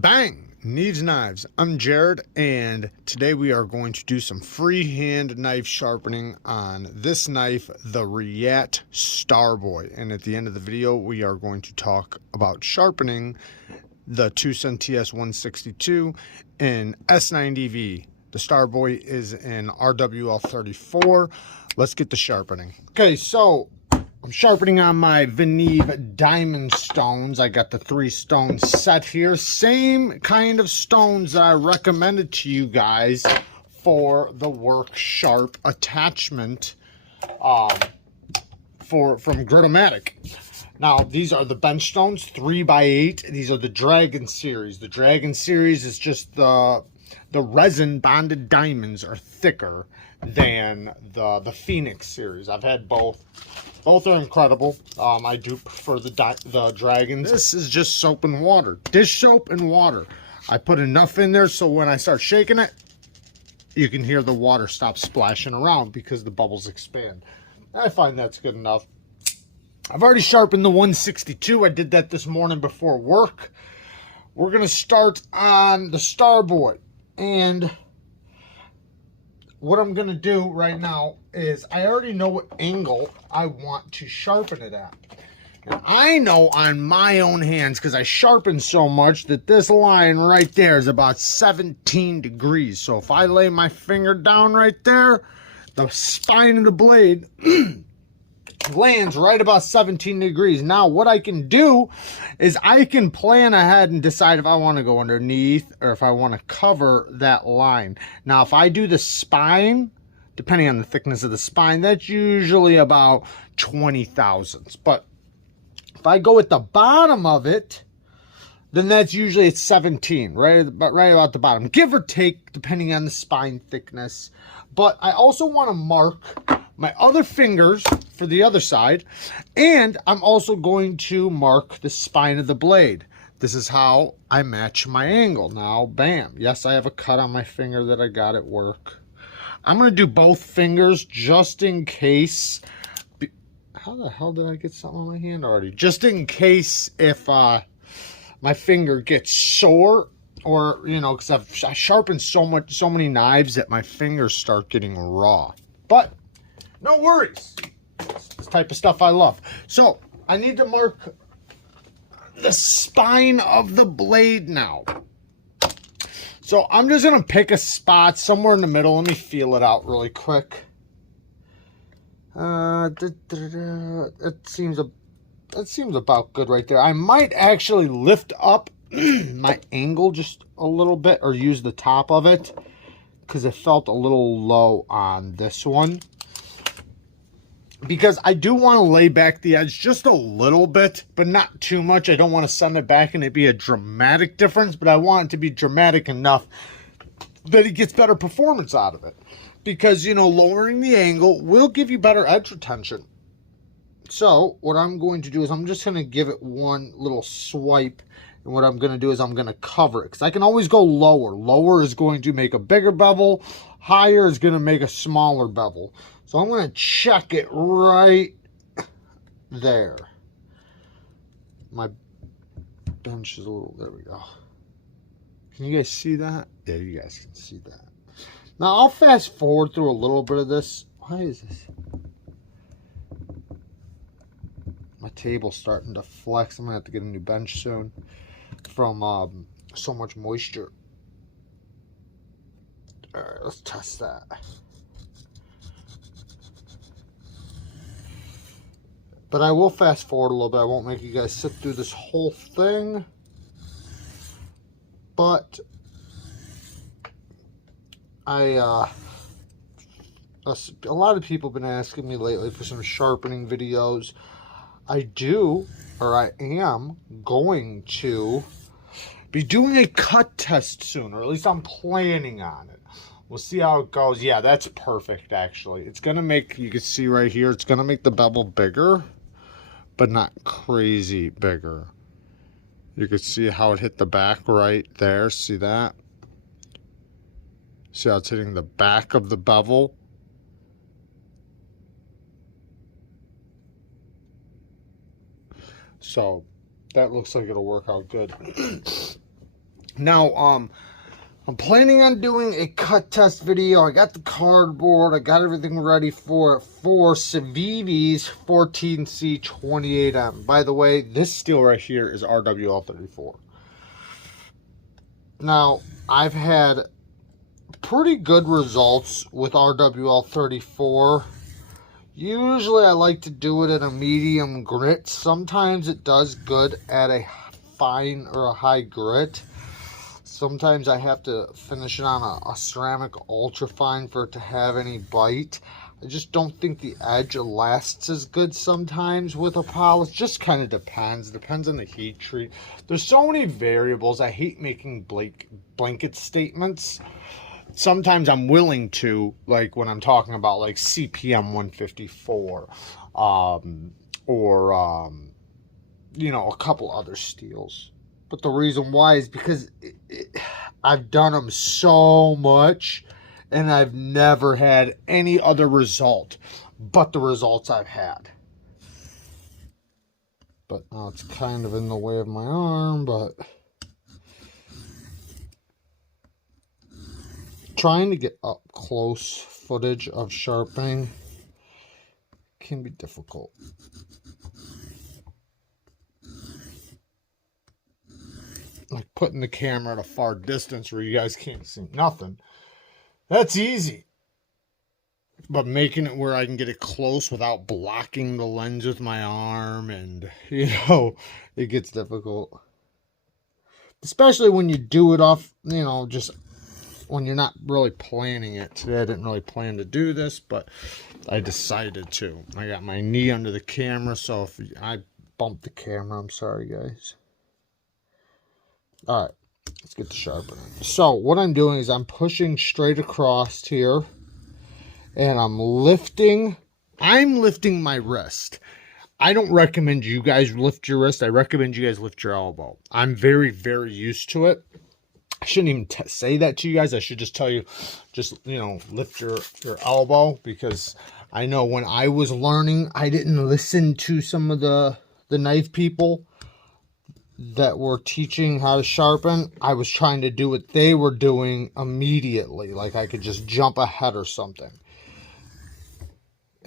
Bang! Neeves Knives. I'm Jared, and today we are going to do some freehand knife sharpening on this knife, the Wiha Starboy. And at the end of the video, we are going to talk about sharpening the Tucson TS162 in S90V. The Starboy is in RWL34. Let's get to sharpening. Okay, so I'm sharpening on my VENEV diamond stones. I got the 3 stones set here. Same kind of stones that I recommended to you guys for the work sharp attachment from Gritomatic. Now, these are the Benchstones 3x8. These are the Dragon series. The Dragon series is just the resin bonded diamonds are thicker than the Phoenix series. I've had both. Both are incredible. I do prefer the Dragons. This is just soap and water. Dish soap and water. I put enough in there so when I start shaking it, you can hear the water stop splashing around because the bubbles expand. I find that's good enough. I've already sharpened the 162. I did that this morning before work. We're going to start on the Starboy. And what I'm going to do right now is I already know what angle I want to sharpen it at. And I know on my own hands, because I sharpen so much, that this line right there is about 17 degrees. So if I lay my finger down right there, the spine of the blade lands right about 17 degrees. Now what I can do is I can plan ahead and decide if I want to go underneath or if I want to cover that line. Now if I do the spine, depending on the thickness of the spine, that's usually about 20 thousandths. But if I go at the bottom of it, then that's usually at 17, right about the bottom, give or take, depending on the spine thickness. But I also want to mark my other fingers for the other side, and I'm also going to mark the spine of the blade. This is how I match my angle. Now, bam. Yes, I have a cut on my finger that I got at work. I'm going to do both fingers just in case. How the hell did I get something on my hand already? Just in case if my finger gets sore, or, you know, because I sharpened so many knives that my fingers start getting raw. But no worries. It's this type of stuff I love. So I need to mark the spine of the blade now. So I'm just going to pick a spot somewhere in the middle. Let me feel it out really quick. It seems about good right there. I might actually lift up my angle just a little bit, or use the top of it, because it felt a little low on this one. Because I do want to lay back the edge just a little bit, but not too much. I don't want to send it back and it be a dramatic difference, but I want it to be dramatic enough that it gets better performance out of it. Because, you know, lowering the angle will give you better edge retention. So what I'm going to do is I'm just going to give it one little swipe. And what I'm going to do is I'm going to cover it, because I can always go lower. Lower is going to make a bigger bevel. Higher is going to make a smaller bevel. So I'm going to check it right there. My bench is a little, there we go. Can you guys see that? Yeah, you guys can see that. Now I'll fast forward through a little bit of this. Why is this? My table's starting to flex. I'm going to have to get a new bench soon from so much moisture. All right, let's test that. But I will fast forward a little bit. I won't make you guys sit through this whole thing. But a lot of people have been asking me lately for some sharpening videos. I am going to be doing a cut test soon, or at least I'm planning on it. We'll see how it goes. Yeah, that's perfect, actually. It's going to make, you can see right here, it's going to make the bevel bigger, but not crazy bigger. You can see how it hit the back right there. See that? See how it's hitting the back of the bevel? So that looks like it'll work out good. Now, I'm planning on doing a cut test video. I got the cardboard. I got everything ready for it for Civivi's 14C28M. By the way, this steel right here is RWL34. Now, I've had pretty good results with RWL34. Usually I like to do it at a medium grit. Sometimes it does good at a fine or a high grit. Sometimes I have to finish it on a ceramic ultra fine for it to have any bite. I just don't think the edge lasts as good sometimes with a polish. Just kind of depends. Depends on the heat treat. There's so many variables. I hate making blanket statements. Sometimes I'm willing to, like when I'm talking about like CPM 154 you know, a couple other steels. But the reason why is because I've done them so much and I've never had any other result but the results I've had. But now it's kind of in the way of my arm, but trying to get up close footage of sharpening can be difficult. Like putting the camera at a far distance where you guys can't see nothing. That's easy. But making it where I can get it close without blocking the lens with my arm, and, you know, it gets difficult. Especially when you do it off, you know, just when you're not really planning it. Today I didn't really plan to do this, but I decided to. I got my knee under the camera, so if I bumped the camera, I'm sorry, guys. All right, let's get the sharpener. So what I'm doing is I'm pushing straight across here, and I'm lifting my wrist. I don't recommend you guys lift your wrist. I recommend you guys lift your elbow. I'm very, very used to it. I shouldn't even say that to you guys. I should just tell you, just, you know, lift your elbow, because I know when I was learning, I didn't listen to some of the knife people that were teaching how to sharpen. I was trying to do what they were doing immediately, like I could just jump ahead or something.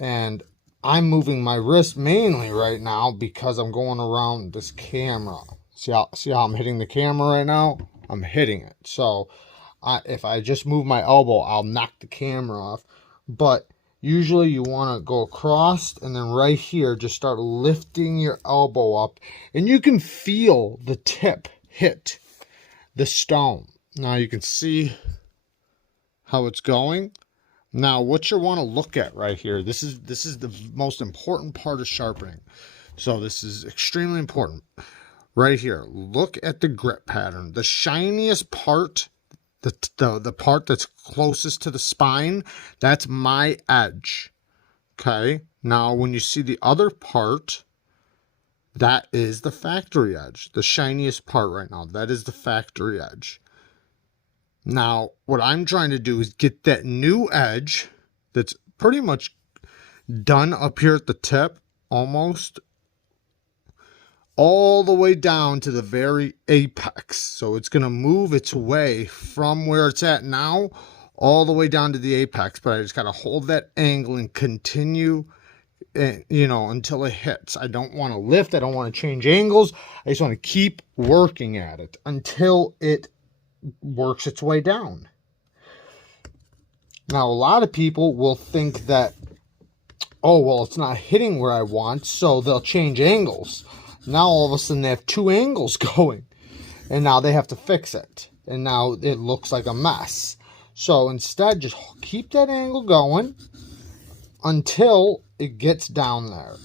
And I'm moving my wrist mainly right now because I'm going around this camera. See how I'm hitting the camera right now? I'm hitting it. So if I just move my elbow, I'll knock the camera off. But usually you want to go across, and then right here, just start lifting your elbow up. And you can feel the tip hit the stone. Now you can see how it's going. Now what you want to look at right here, this is the most important part of sharpening. So this is extremely important. Right here, look at the grip pattern. The shiniest part, the part that's closest to the spine, that's my edge. Okay, now when you see the other part, that is the factory edge. The shiniest part right now, that is the factory edge. Now what I'm trying to do is get that new edge that's pretty much done up here at the tip, almost all the way down to the very apex. So it's going to move its way from where it's at now all the way down to the apex, but I just got to hold that angle and continue, you know, until it hits. I don't want to lift. I don't want to change angles. I just want to keep working at it until it works its way down. Now, a lot of people will think that, oh, well, it's not hitting where I want, so they'll change angles. Now all of a sudden they have two angles going, and now they have to fix it, and now it looks like a mess. So instead, just keep that angle going until it gets down there.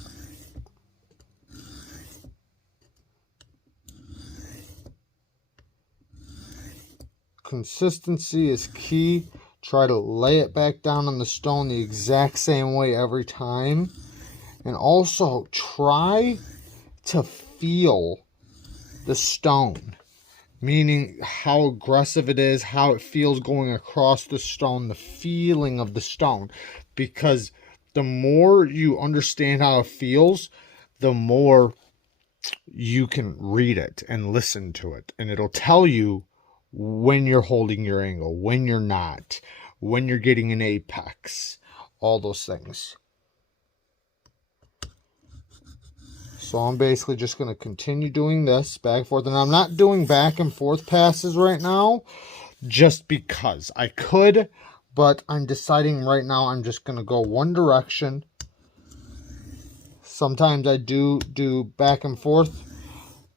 Consistency is key. Try to lay it back down on the stone the exact same way every time. And also try to feel the stone, meaning how aggressive it is, how it feels going across the stone, the feeling of the stone. Because the more you understand how it feels, the more you can read it and listen to it, and it'll tell you when you're holding your angle, when you're not, when you're getting an apex, all those things. So I'm basically just going to continue doing this back and forth. And I'm not doing back and forth passes right now just because I could, but I'm deciding right now I'm just going to go one direction. Sometimes I do back and forth.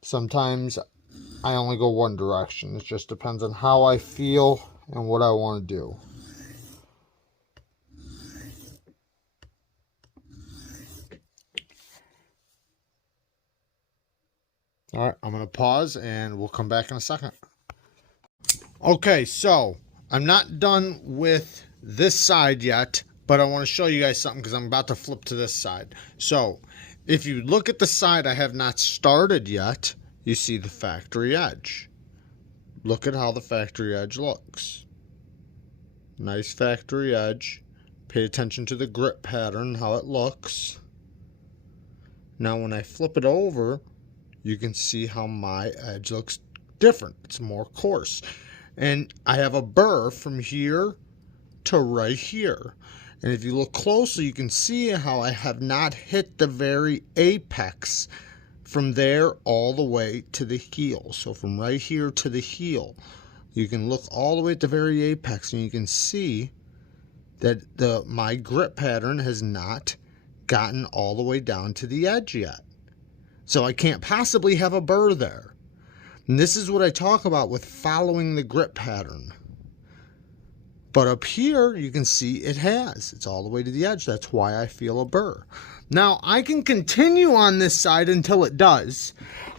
Sometimes I only go one direction. It just depends on how I feel and what I want to do. All right, I'm going to pause and we'll come back in a second. Okay, so I'm not done with this side yet, but I want to show you guys something because I'm about to flip to this side. So if you look at the side I have not started yet, you see the factory edge. Look at how the factory edge looks. Nice factory edge. Pay attention to the grip pattern, how it looks. Now when I flip it over, you can see how my edge looks different. It's more coarse. And I have a burr from here to right here. And if you look closely, you can see how I have not hit the very apex from there all the way to the heel. So from right here to the heel, you can look all the way at the very apex and you can see that my grip pattern has not gotten all the way down to the edge yet. So I can't possibly have a burr there. And this is what I talk about with following the grip pattern. But up here, you can see it has. It's all the way to the edge. That's why I feel a burr. Now, I can continue on this side until it does.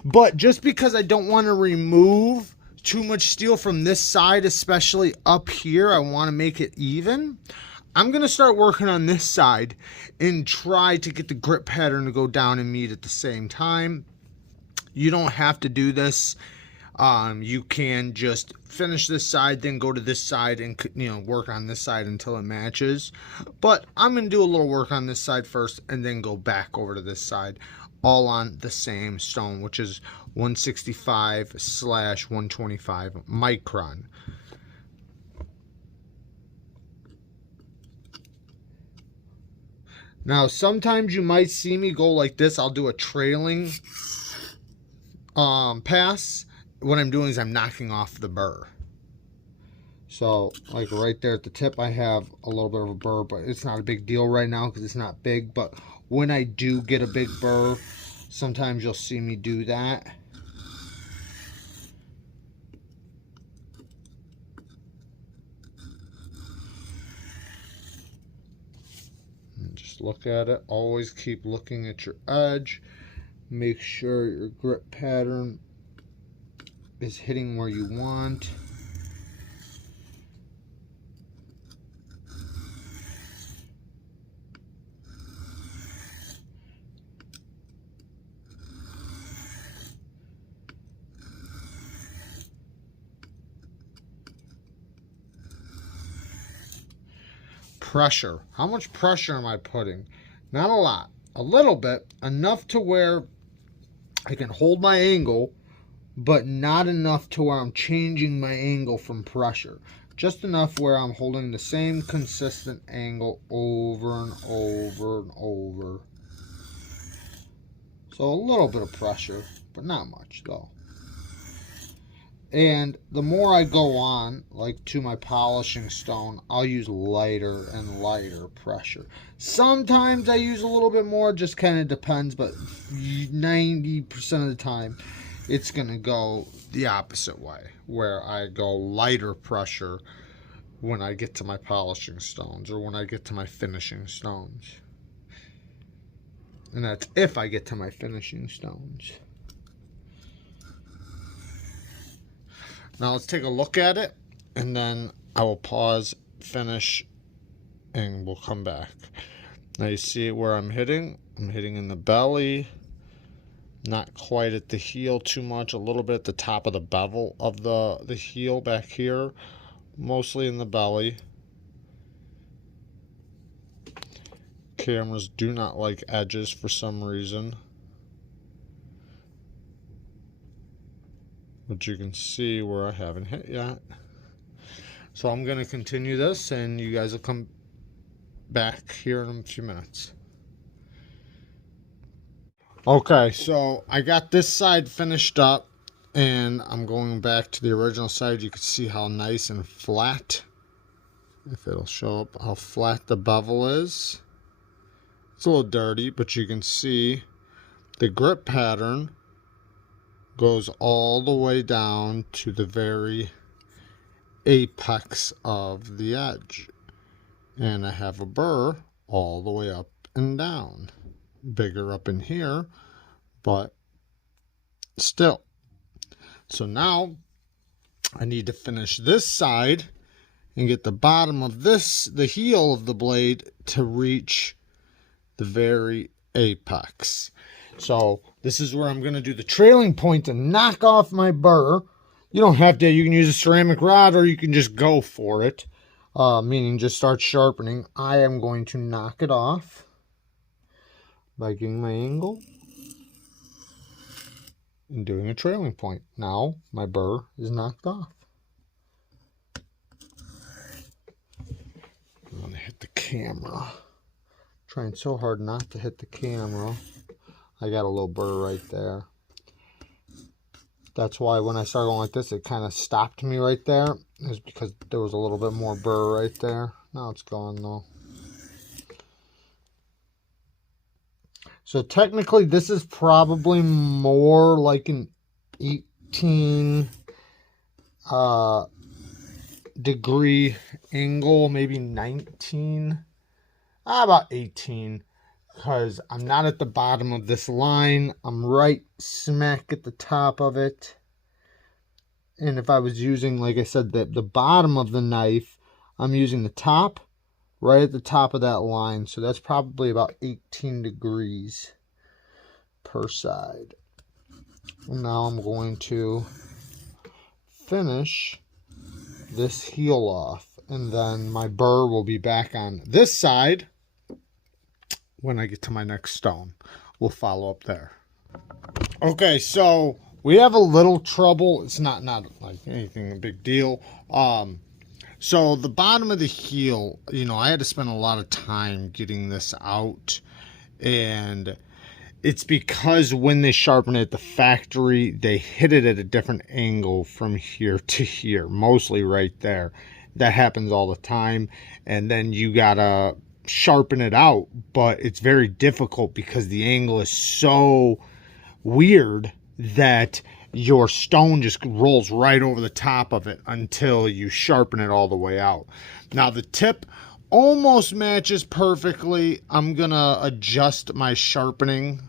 But just because I don't want to remove too much steel from this side, especially up here, I want to make it even. I'm going to start working on this side and try to get the grip pattern to go down and meet at the same time. You don't have to do this. You can just finish this side, then go to this side and, you know, work on this side until it matches. But I'm going to do a little work on this side first and then go back over to this side, all on the same stone, which is 165/125 micron. Now, sometimes you might see me go like this. I'll do a trailing pass. What I'm doing is I'm knocking off the burr. So, like right there at the tip, I have a little bit of a burr, but it's not a big deal right now because it's not big. But when I do get a big burr, sometimes you'll see me do that. And just look at it. Always keep looking at your edge. Make sure your grip pattern is hitting where you want. Pressure. How much pressure am I putting? Not a lot. A little bit. Enough to where I can hold my angle, but not enough to where I'm changing my angle from pressure. Just enough where I'm holding the same consistent angle over and over and over. So a little bit of pressure, but not much though. And the more I go on, like to my polishing stone, I'll use lighter and lighter pressure. Sometimes I use a little bit more, just kind of depends, but 90% of the time, it's going to go the opposite way, where I go lighter pressure when I get to my polishing stones or when I get to my finishing stones. And that's if I get to my finishing stones. Now let's take a look at it, and then I will pause, finish, and we'll come back. Now you see where I'm hitting. I'm hitting in the belly. Not quite at the heel too much. A little bit at the top of the bevel of the heel back here. Mostly in the belly. Cameras do not like edges for some reason. but you can see where I haven't hit yet. So I'm going to continue this, and you guys will come back here in a few minutes. Okay, so I got this side finished up, and I'm going back to the original side. You can see how nice and flat, if it'll show up, how flat the bevel is. It's a little dirty, but you can see the grip pattern goes all the way down to the very apex of the edge. And I have a burr all the way up and down. Bigger up in here, but still. So now I need to finish this side and get the bottom of this, the heel of the blade, to reach the very apex. So this is where I'm going to do the trailing point to knock off my burr. You don't have to. You can use a ceramic rod, or you can just go for it, meaning just start sharpening. I am going to knock it off by getting my angle and doing a trailing point. Now my burr is knocked off. I'm going to hit the camera. Trying so hard not to hit the camera. I got a little burr right there. That's why when I started going like this, it kind of stopped me right there. It's because there was a little bit more burr right there. Now it's gone though. So technically this is probably more like an 18 degree angle, maybe 19, about 18, because I'm not at the bottom of this line. I'm right smack at the top of it. And if I was using, like I said, the bottom of the knife, I'm using the top, right at the top of that line. So that's probably about 18 degrees per side. And now I'm going to finish this heel off, and then my burr will be back on this side when I get to my next stone. We'll follow up there. Okay, so we have a little trouble. It's not like anything a big deal. So the bottom of the heel, you know, I had to spend a lot of time getting this out, and it's because when they sharpen it at the factory, they hit it at a different angle from here to here, mostly right there. That happens all the time, and then you gotta sharpen it out, but it's very difficult because the angle is so weird that your stone just rolls right over the top of it until you sharpen it all the way out. Now the tip almost matches perfectly. I'm gonna adjust my sharpening.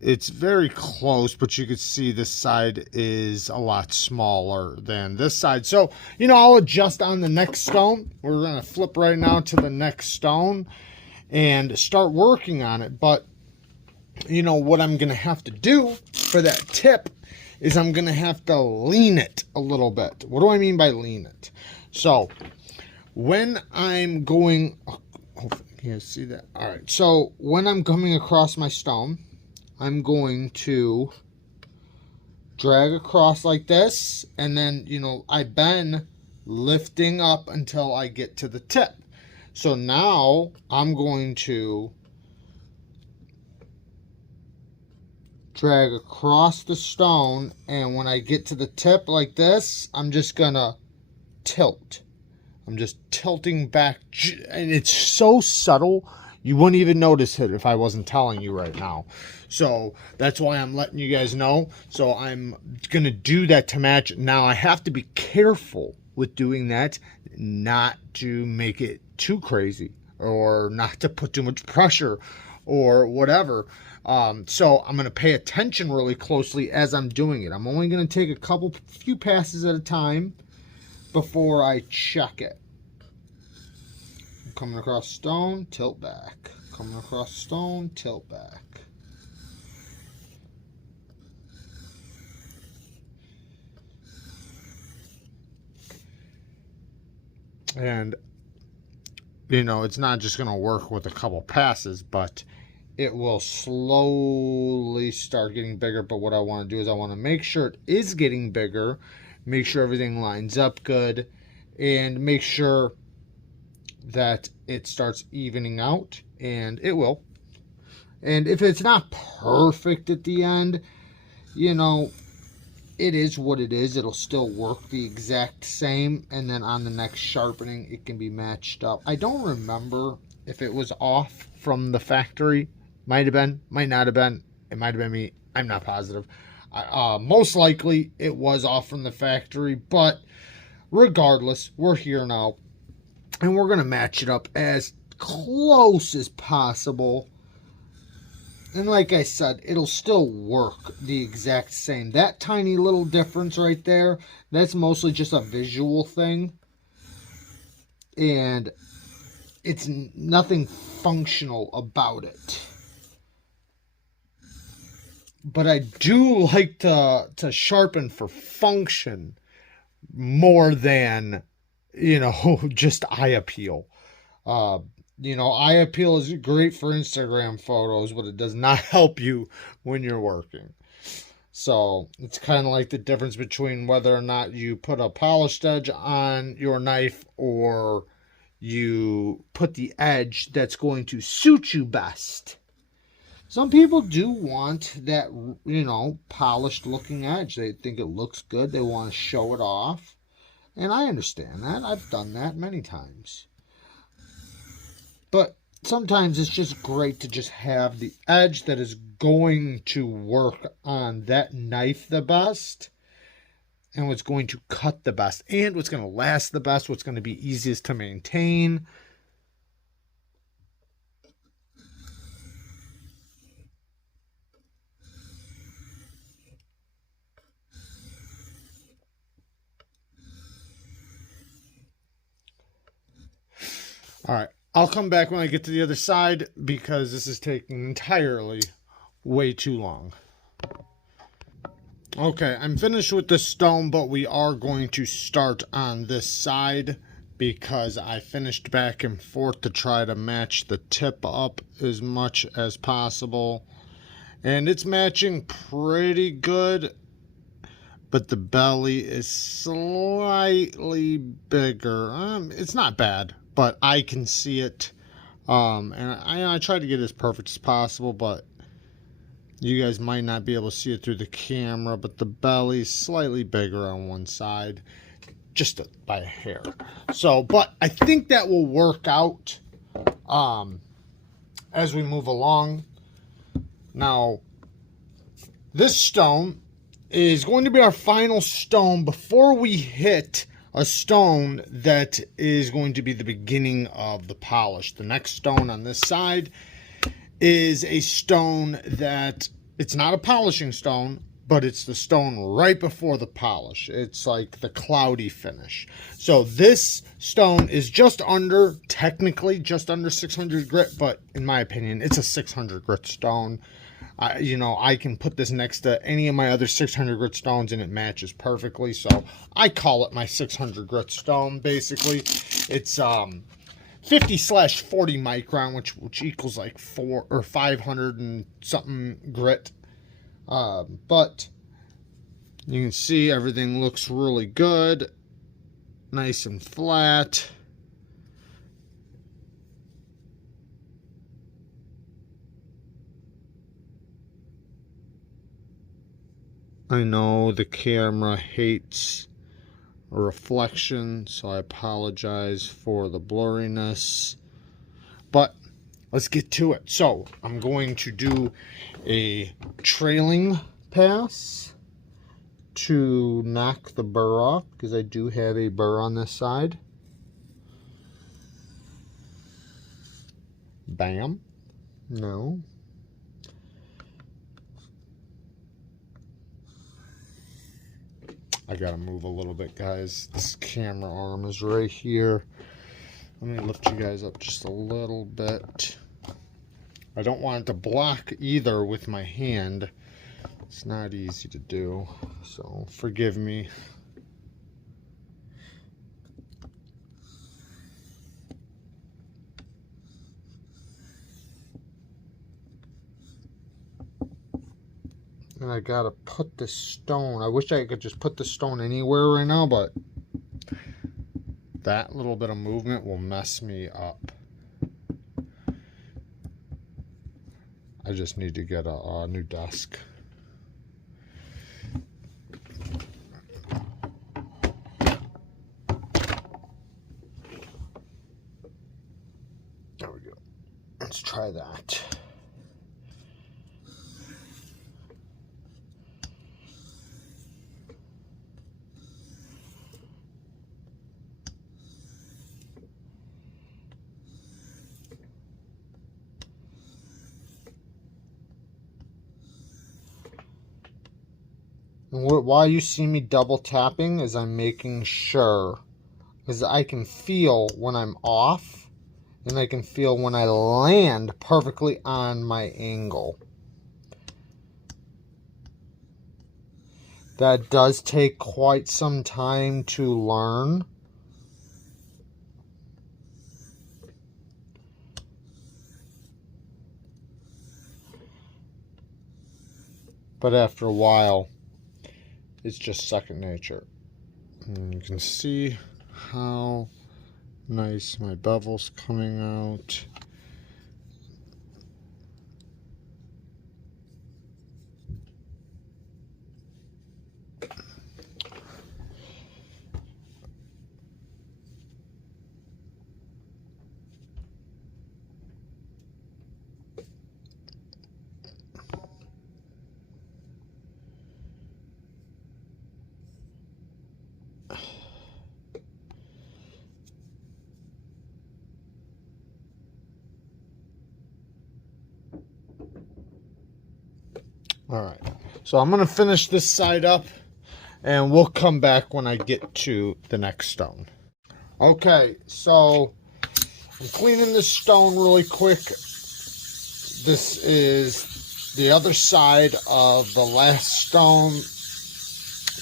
It's very close, but you can see this side is a lot smaller than this side. So, you know, I'll adjust on the next stone. We're gonna flip right now to the next stone and start working on it. But you know what I'm gonna have to do for that tip is I'm gonna have to lean it a little bit. What do I mean by lean it? So when I'm going, hopefully you can see that. All right, so when I'm coming across my stone, I'm going to drag across like this, and then, you know, I've been lifting up until I get to the tip. So now I'm going to drag across the stone, and when I get to the tip like this, I'm just gonna tilt. I'm just tilting back, and it's so subtle you wouldn't even notice it if I wasn't telling you right now. So that's why I'm letting you guys know. So I'm gonna do that to match. Now I have to be careful with doing that, not to make it too crazy or not to put too much pressure or whatever. So I'm going to pay attention really closely as I'm doing it. I'm only going to take a few passes at a time before I check it. I'm coming across stone, tilt back. Coming across stone, tilt back. And, you know, it's not just going to work with a couple passes, but it will slowly start getting bigger. But what I want to do is I want to make sure it is getting bigger, make sure everything lines up good, and make sure that it starts evening out, and it will. And if it's not perfect at the end, you know, it is what it is. It'll still work the exact same, and then on the next sharpening it can be matched up. I don't remember if it was off from the factory. Might have been, might not have been. It might have been me. I'm not positive. Most likely it was off from the factory, but regardless, we're here now, and we're gonna match it up as close as possible. And like I said, it'll still work the exact same. That tiny little difference right there, that's mostly just a visual thing. And it's nothing functional about it. But I do like to sharpen for function more than, you know, just eye appeal. You know, eye appeal is great for Instagram photos, but it does not help you when you're working. So it's kind of like the difference between whether or not you put a polished edge on your knife or you put the edge that's going to suit you best. Some people do want that, you know, polished looking edge. They think it looks good. They want to show it off. And I understand that. I've done that many times. But sometimes it's just great to just have the edge that is going to work on that knife the best, and what's going to cut the best, and what's going to last the best, what's going to be easiest to maintain. All right. I'll come back when I get to the other side because this is taking entirely way too long. Okay, I'm finished with the stone, but we are going to start on this side because I finished back and forth to try to match the tip up as much as possible. And it's matching pretty good, but the belly is slightly bigger. It's not bad, but I can see it. And I try to get it as perfect as possible, but you guys might not be able to see it through the camera, but the belly is slightly bigger on one side, just by a hair. So, but I think that will work out as we move along. Now, this stone is going to be our final stone before we hit a stone that is going to be the beginning of the polish. The next stone on this side is a stone that, it's not a polishing stone, but it's the stone right before the polish. It's like the cloudy finish. So this stone is just under, technically just under 600 grit, but in my opinion, it's a 600 grit stone. You know, I can put this next to any of my other 600 grit stones and it matches perfectly. So I call it my 600 grit stone. Basically, it's 50/40 micron, which equals like 4 or 500 and something grit. But you can see everything looks really good, nice and flat. I know the camera hates a reflection, so I apologize for the blurriness, but let's get to it. So I'm going to do a trailing pass to knock the burr off, because I do have a burr on this side. Bam. No. I gotta move a little bit, guys. This camera arm is right here. Let me lift you guys up just a little bit. I don't want it to block either with my hand. It's not easy to do, so forgive me. And I gotta put this stone. I wish I could just put the stone anywhere right now, but that little bit of movement will mess me up. I just need to get a new desk. There we go. Let's try that. And why you see me double tapping is I'm making sure, because I can feel when I'm off, and I can feel when I land perfectly on my angle. That does take quite some time to learn. But after a while, it's just second nature. And you can see how nice my bevel's coming out. All right, so I'm gonna finish this side up and we'll come back when I get to the next stone. Okay, so I'm cleaning this stone really quick. This is the other side of the last stone,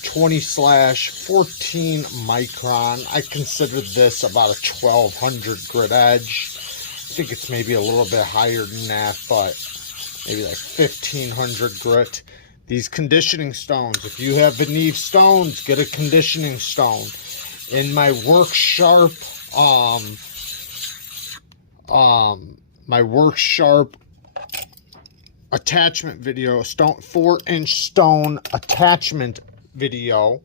20/14 micron. I consider this about a 1200 grit edge. I think it's maybe a little bit higher than that, but maybe like 1500 grit. These conditioning stones, if you have VENEV stones, get a conditioning stone. In my work sharp, my work sharp attachment video, 4-inch stone attachment video,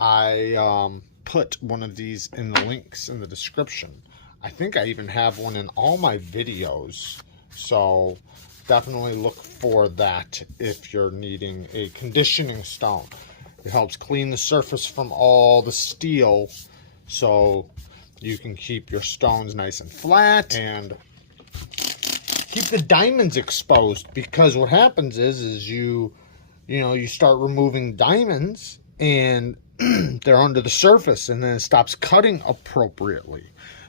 I put one of these in the links in the description. I think I even have one in all my videos, so definitely look for that if you're needing a conditioning stone. It helps clean the surface from all the steel so you can keep your stones nice and flat and keep the diamonds exposed, because what happens is you start removing diamonds and they're under the surface and then it stops cutting appropriately.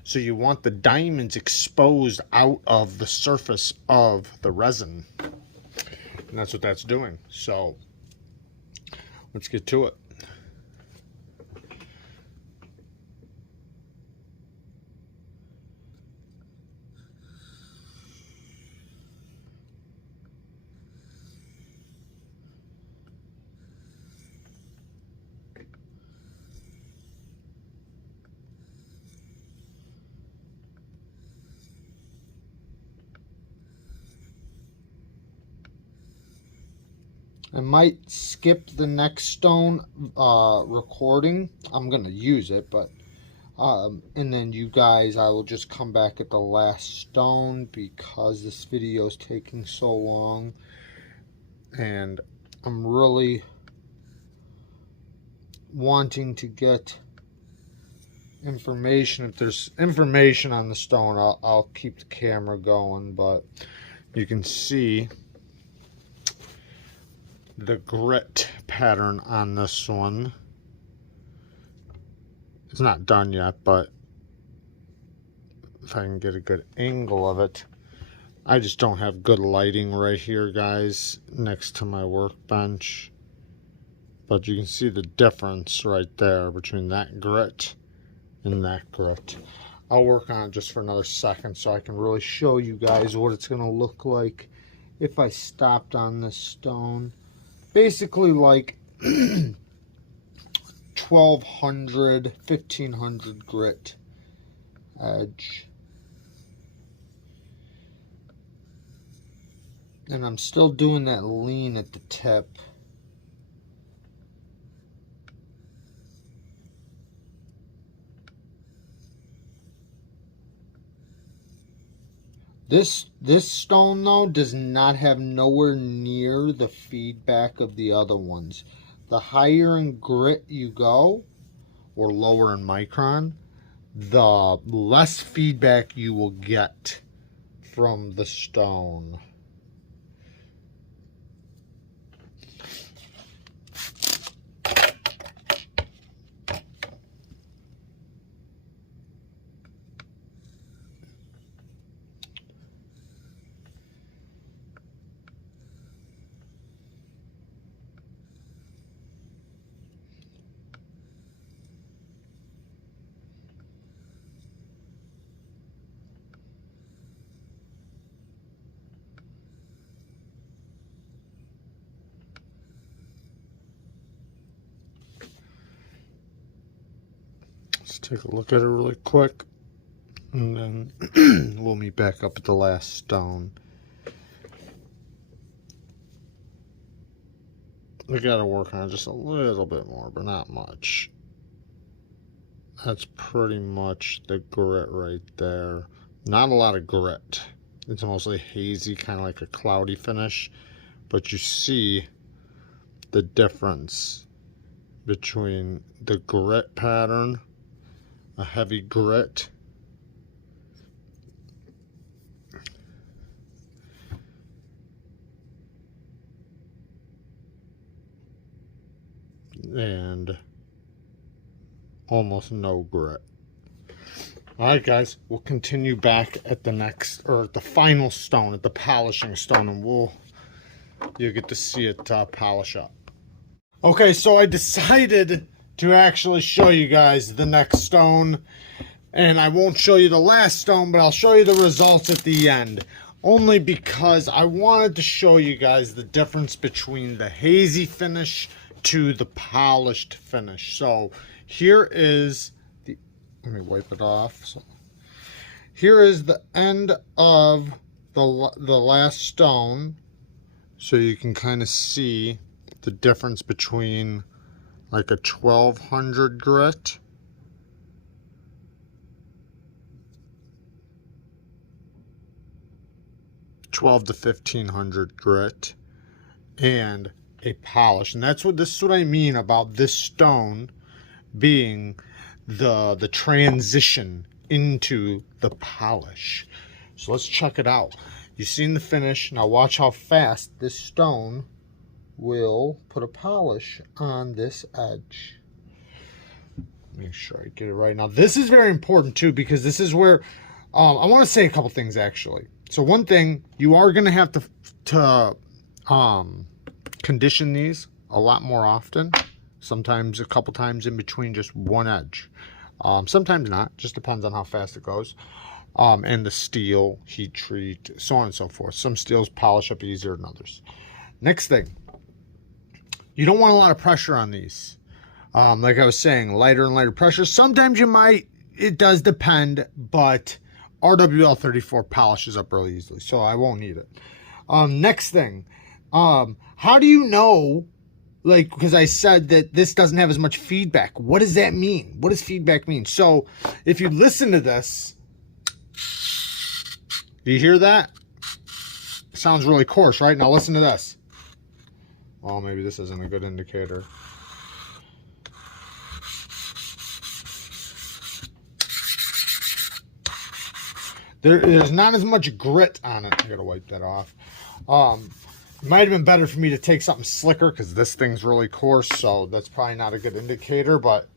So you want the diamonds exposed out of the surface of the resin. And that's what that's doing. So let's get to it. I might skip the next stone recording. I'm going to use it, but and then you guys, I will just come back at the last stone because this video is taking so long. And I'm really wanting to get information. If there's information on the stone, I'll keep the camera going, but you can see the grit pattern on this one. It's not done yet, but if I can get a good angle of it. I just don't have good lighting right here, guys, next to my workbench. But you can see the difference right there between that grit and that grit. I'll work on it just for another second so I can really show you guys what it's going to look like if I stopped on this stone. basically like 1200, 1500 grit edge. And I'm still doing that lean at the tip. This stone though does not have nowhere near the feedback of the other ones. The higher in grit you go, or lower in micron, the less feedback you will get from the stone. Let's take a look at it really quick, and then we'll meet back up at the last stone. We gotta work on it just a little bit more, but not much. That's pretty much the grit right there. Not a lot of grit. It's mostly hazy, kind of like a cloudy finish, but you see the difference between the grit pattern, a heavy grit, and almost no grit. Alright guys, we'll continue back at the next, or at the final stone, at the polishing stone, and you'll get to see it polish up. Okay, so I decided to actually show you guys the next stone, and I won't show you the last stone, but I'll show you the results at the end, only because I wanted to show you guys the difference between the hazy finish to the polished finish. So here is the, let me wipe it off. So here is the end of the last stone, so you can kind of see the difference between like a 1200 grit to 1500 grit and a polish. And this is what I mean about this stone being the transition into the polish. So let's check it out. You've seen the finish. Now watch how fast this stone will put a polish on this edge. Make sure I get it right. Now this is very important too, because this is where I want to say a couple things actually. So one thing, you are going to have to condition these a lot more often, sometimes a couple times in between just one edge, sometimes not, just depends on how fast it goes, and the steel, heat treat, so on and so forth. Some steels polish up easier than others. Next thing, you don't want a lot of pressure on these. Like I was saying, lighter and lighter pressure. Sometimes you might, it does depend, but RWL 34 polishes up really easily, so I won't need it. Next thing, how do you know, like, because I said that this doesn't have as much feedback. What does that mean? What does feedback mean? So if you listen to this, do you hear that? It sounds really coarse, right? Now listen to this. Oh, maybe this isn't a good indicator. There's not as much grit on it. I gotta wipe that off. It might have been better for me to take something slicker, because this thing's really coarse, so that's probably not a good indicator, but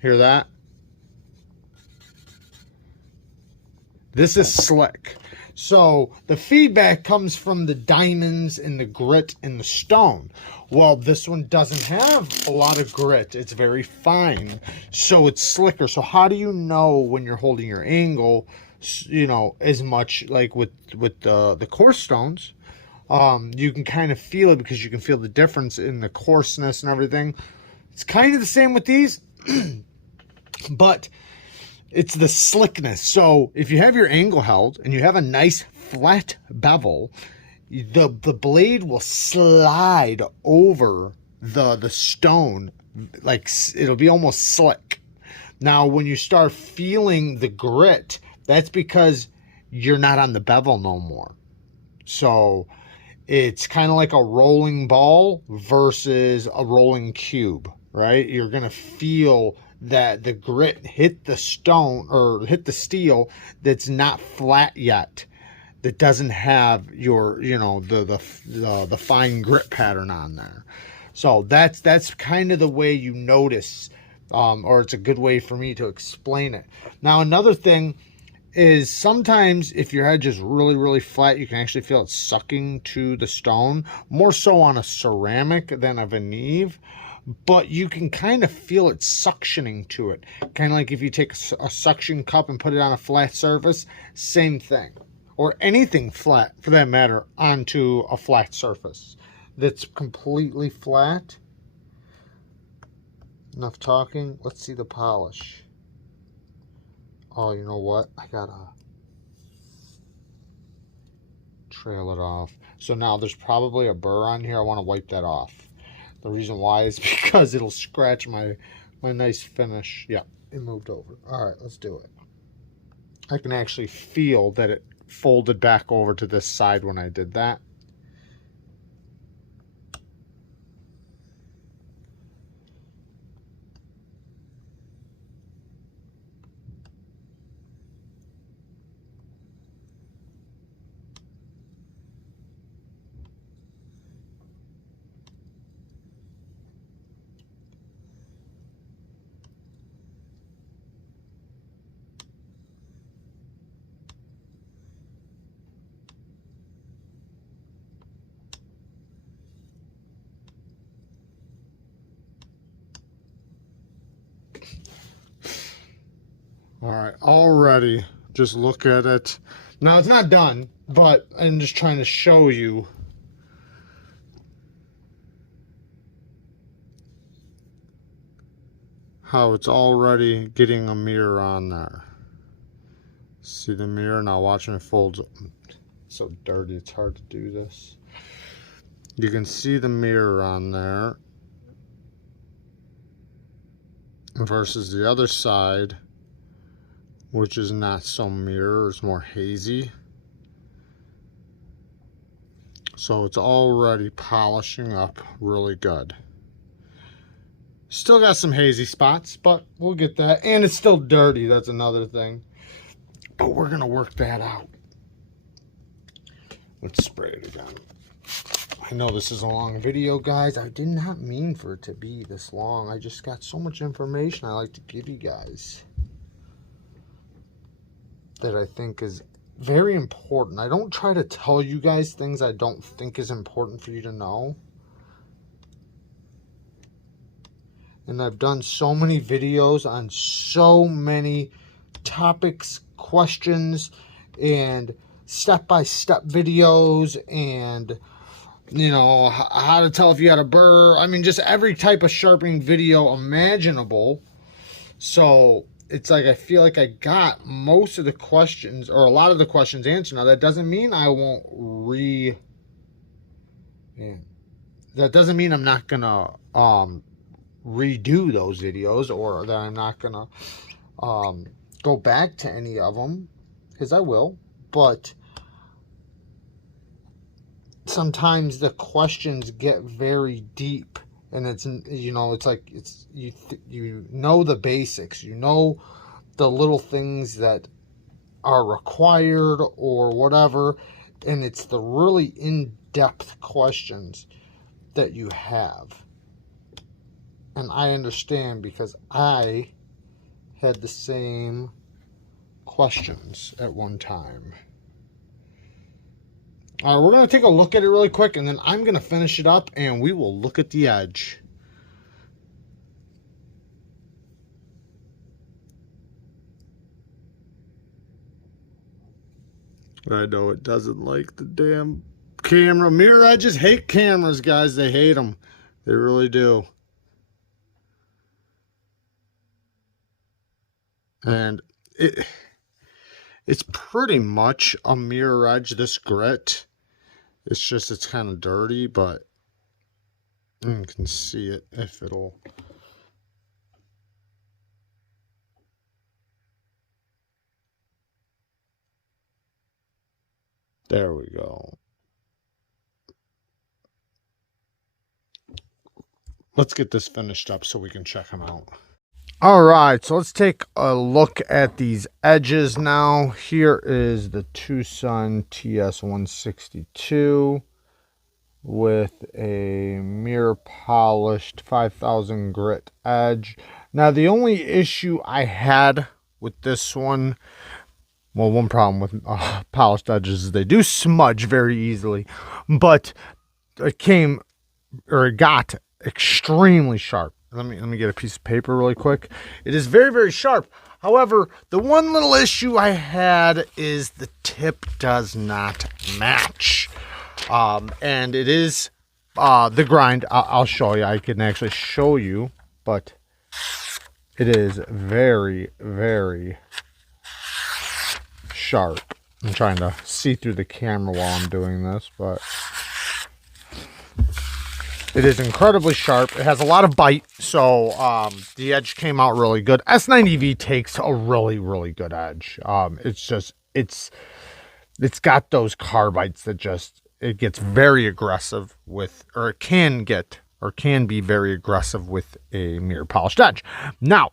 hear that? This is slick. So the feedback comes from the diamonds and the grit in the stone. Well, this one doesn't have a lot of grit. It's very fine, so it's slicker. So how do you know when you're holding your angle, you know, as much like with the coarse stones? You can kind of feel it because you can feel the difference in the coarseness and everything. It's kind of the same with these, but it's the slickness. So if you have your angle held and you have a nice flat bevel, the blade will slide over the stone, like it'll be almost slick. Now when you start feeling the grit, that's because you're not on the bevel no more. So it's kind of like a rolling ball versus a rolling cube, right? You're going to feel that the grit hit the stone or hit the steel that's not flat yet, that doesn't have your, you know, the fine grit pattern on there. So that's kind of the way you notice, or it's a good way for me to explain it. Now another thing is, sometimes if your edge is really flat, you can actually feel it sucking to the stone, more so on a ceramic than a VENEV, but you can kind of feel it suctioning to it, kind of like if you take a suction cup and put it on a flat surface, same thing, or anything flat for that matter onto a flat surface that's completely flat. Enough talking, let's see the polish. Oh, you know what? I gotta trail it off. So now there's probably a burr on here. I want to wipe that off. The reason why is because it'll scratch my nice finish. Yeah, it moved over. All right, let's do it. I can actually feel that it folded back over to this side when I did that. All right, already, just look at it. Now it's not done, but I'm just trying to show you how it's already getting a mirror on there. See the mirror? Now watch when it folds. It's so dirty, it's hard to do this. You can see the mirror on there versus the other side, which is not so mirror, it's more hazy. So it's already polishing up really good. Still got some hazy spots, but we'll get that. And it's still dirty, that's another thing. But we're gonna work that out. Let's spray it again. I know this is a long video, guys. I did not mean for it to be this long. I just got so much information I like to give you guys that I think is very important. I don't try to tell you guys things I don't think is important for you to know. And I've done so many videos on so many topics, questions, and step-by-step videos, and you know, how to tell if you had a burr. I mean, just every type of sharpening video imaginable. So it's like I feel like I got most of the questions, or a lot of the questions answered. Now that doesn't mean I won't that doesn't mean I'm not gonna redo those videos, or that I'm not gonna go back to any of them, because I will. But sometimes the questions get very deep, and it's, you know, it's like it's you know the basics, you know the little things that are required or whatever, and it's the really in-depth questions that you have. And I understand, because I had the same questions at one time. All right, we're going to take a look at it really quick, and then I'm going to finish it up, and we will look at the edge. I know it doesn't like the damn camera. Mirror edges hate cameras, guys. They hate them. They really do. And it's pretty much a mirror edge, this grit. It's just, it's kind of dirty, but you can see it if it'll. There we go. Let's get this finished up so we can check them out. All right, so let's take a look at these edges now. Here is the Tucson TS162 with a mirror polished 5000 grit edge. Now, the only issue I had with this one, well, one problem with polished edges is they do smudge very easily, but it got extremely sharp. Let me get a piece of paper really quick. It is very, very sharp. However, the one little issue I had is the tip does not match. And it is the grind. I'll show you. I can actually show you, but it is very, very sharp. I'm trying to see through the camera while I'm doing this, but it is incredibly sharp. It has a lot of bite, so the edge came out really good. S90V takes a really, really good edge. It's just, it's got those carbites that just, it gets very aggressive with, or it can be very aggressive with a mirror polished edge. Now,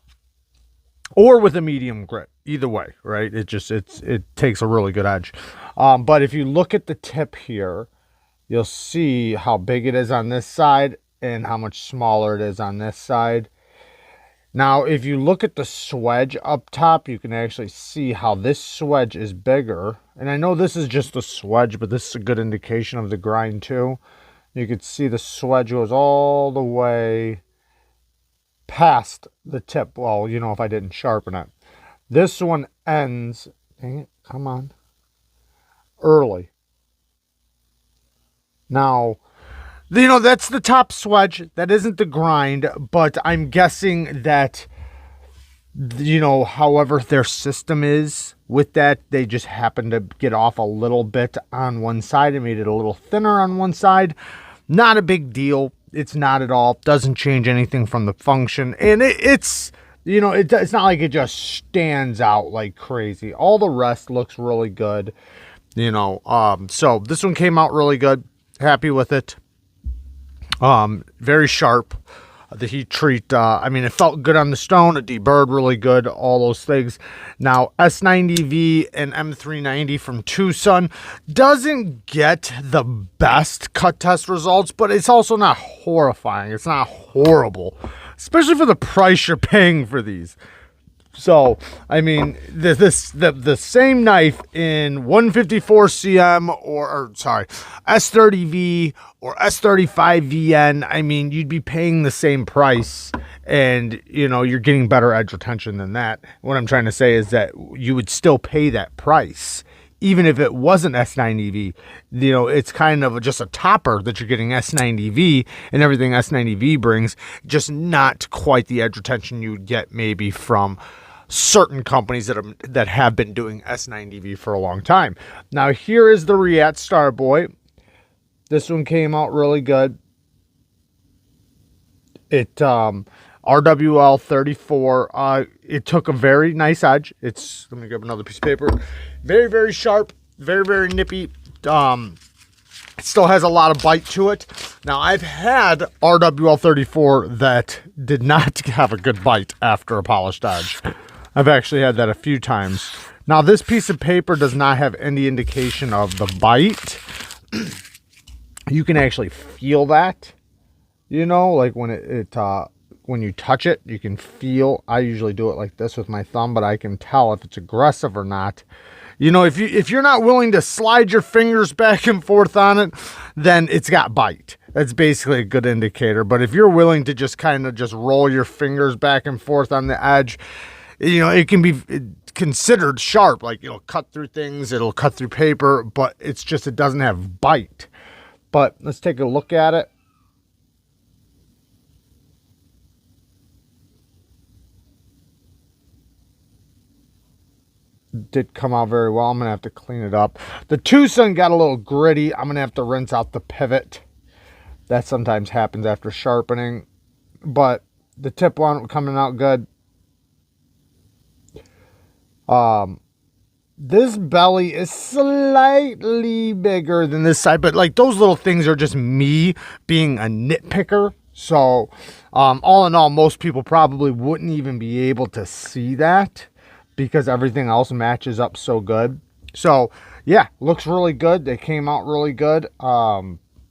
or with a medium grit, either way, right? It takes a really good edge. But if you look at the tip here, you'll see how big it is on this side and how much smaller it is on this side. Now, if you look at the swedge up top, you can actually see how this swedge is bigger. And I know this is just the swedge, but this is a good indication of the grind too. You can see the swedge goes all the way past the tip. Well, you know, if I didn't sharpen it. This one ends, dang it, come on, early. Now, you know, that's the top swedge. That isn't the grind, but I'm guessing that, you know, however their system is with that, they just happen to get off a little bit on one side and made it a little thinner on one side. Not a big deal. It's not at all. Doesn't change anything from the function. And it's, you know, it's not like it just stands out like crazy. All the rest looks really good, you know. So this one came out really good. Happy with it. Very sharp. The heat treat, I mean, it felt good on the stone. It deburred really good. All those things. Now, S90V and M390 from Tucson doesn't get the best cut test results, but it's also not horrifying. It's not horrible, especially for the price you're paying for these. So, I mean, the same knife in 154 CM or sorry, S30V or S35VN, I mean, you'd be paying the same price and, you know, you're getting better edge retention than that. What I'm trying to say is that you would still pay that price, even if it wasn't S90V. You know, it's kind of just a topper that you're getting S90V and everything S90V brings, just not quite the edge retention you would get maybe from certain companies that have been doing S90V for a long time. Now, here is the Wiha Starboy. This one came out really good. It RWL 34. It took a very nice edge. Let me grab another piece of paper. Very, very sharp. Very, very nippy. It still has a lot of bite to it. Now, I've had RWL 34 that did not have a good bite after a polished edge. I've actually had that a few times. Now, this piece of paper does not have any indication of the bite. You can actually feel that, you know, like when when you touch it, you can feel. I usually do it like this with my thumb, but I can tell if it's aggressive or not. You know, if you're not willing to slide your fingers back and forth on it, then it's got bite. That's basically a good indicator. But if you're willing to just kind of just roll your fingers back and forth on the edge, you know, it can be considered sharp. Like, it'll cut through things, it'll cut through paper, but it's just, it doesn't have bite. But let's take a look at it. Did come out very well. I'm gonna have to clean it up. The Tucson got a little gritty. I'm gonna have to rinse out the pivot. That sometimes happens after sharpening, but the tip one coming out good. This belly is slightly bigger than this side, but like those little things are just me being a nitpicker. So all in all, most people probably wouldn't even be able to see that because everything else matches up so good. So yeah, looks really good. They came out really good.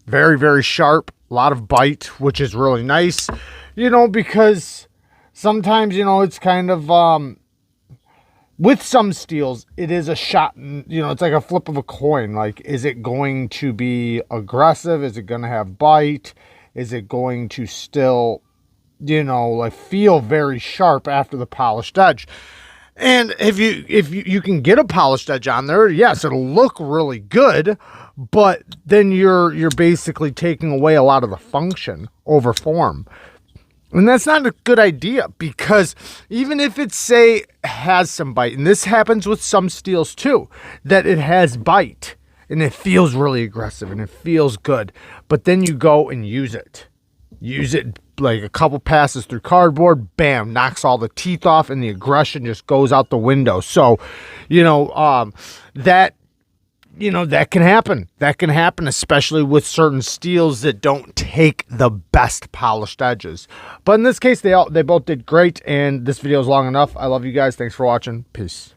Very, very sharp. A lot of bite, which is really nice, you know, because sometimes, you know, it's kind of with some steels, it is a shot, you know, it's like a flip of a coin. Like, is it going to be aggressive? Is it going to have bite? Is it going to still, you know, like feel very sharp after the polished edge? And if you can get a polished edge on there, yes, it'll look really good, but then you're basically taking away a lot of the function over form. And that's not a good idea, because even if it, say, has some bite, and this happens with some steels too, that it has bite and it feels really aggressive and it feels good, but then you go and use it like a couple passes through cardboard, bam, knocks all the teeth off and the aggression just goes out the window. So, you know, that can happen. That can happen, especially with certain steels that don't take the best polished edges. But in this case, they both did great, and this video is long enough. I love you guys. Thanks for watching. Peace.